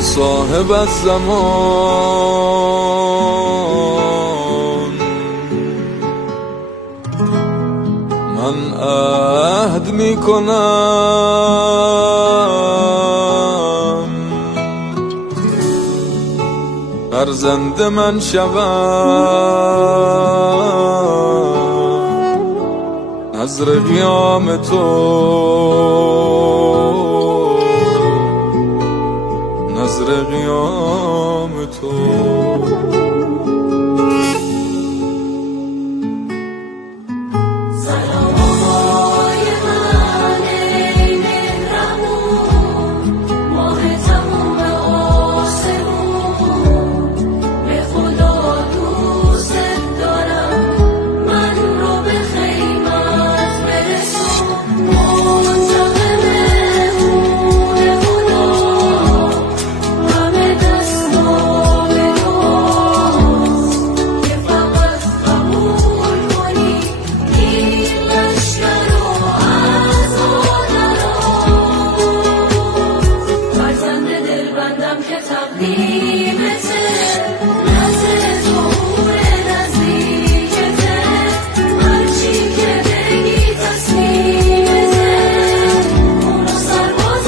صاحب الزمان، من عهد میکنم فرزند من شوم نظر قیام تو، نظر قیام تو. سلام آقای من ای مهربان، ماه تموم آسمون، به خدا دوست دارم من رو به خیمت برسون. منتقم خون خدا همه دستام دعاست که فقط قبول کنی این لشکر رو از آدران. فرزند دلبندم که تقدیمته، نزد ظهور نزدیکته، هرچی که بگی تصمیمته، اونو سرباز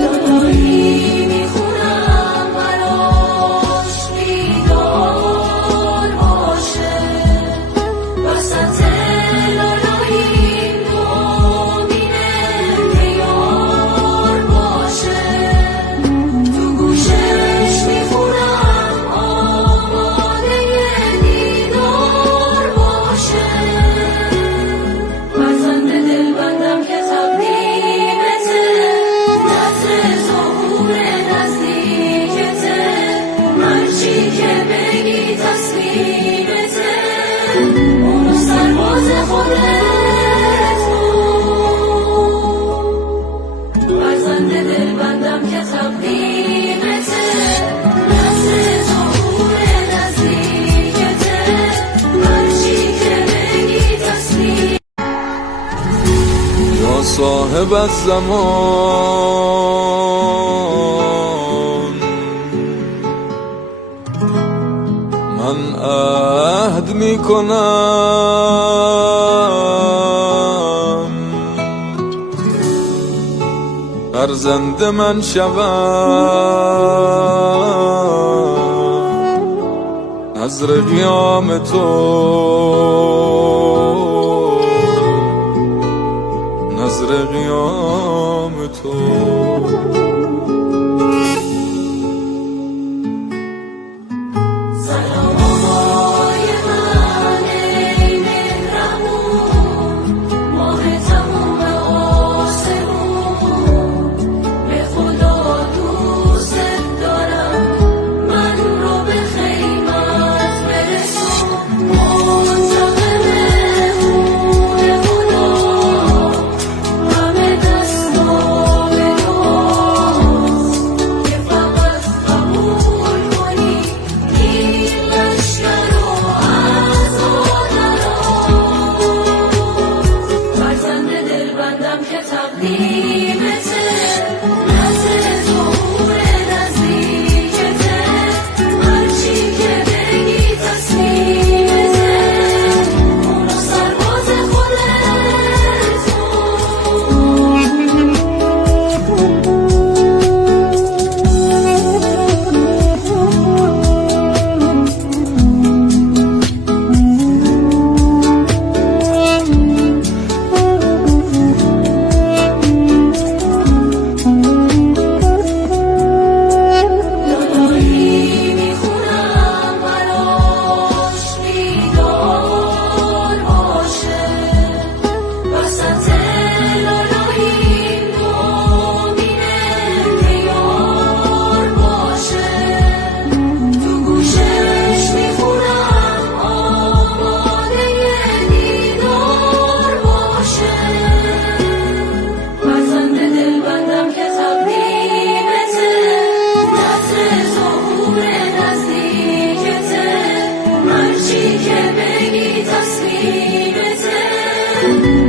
لالایی میخونم براش بیدار باشه، وسط لالایی مؤمنه بیار باشه، تو گوشش میخونم آماده دیدار باشه. فرزند دلبندم که تقدیمته، نزد ظهور نزدیکته، هرچی که بگی تصمیمته، اونو سرباز خودت کن. فرزند دلبندم که تقدیمته، نزد ظهور نزدیکته، هرچی که بگی تصمیمته. یا صاحب الزمان، من عهد میکنم فرزند من شوم نظر قیام تو، نظر قیام تو. سلام آقای من ای مهربان، ماه تموم آسمون، به خدا دوست دارم من رو به خیمت برسون. منتقم خون خدا همه دستام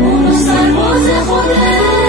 اونو سرباز خوده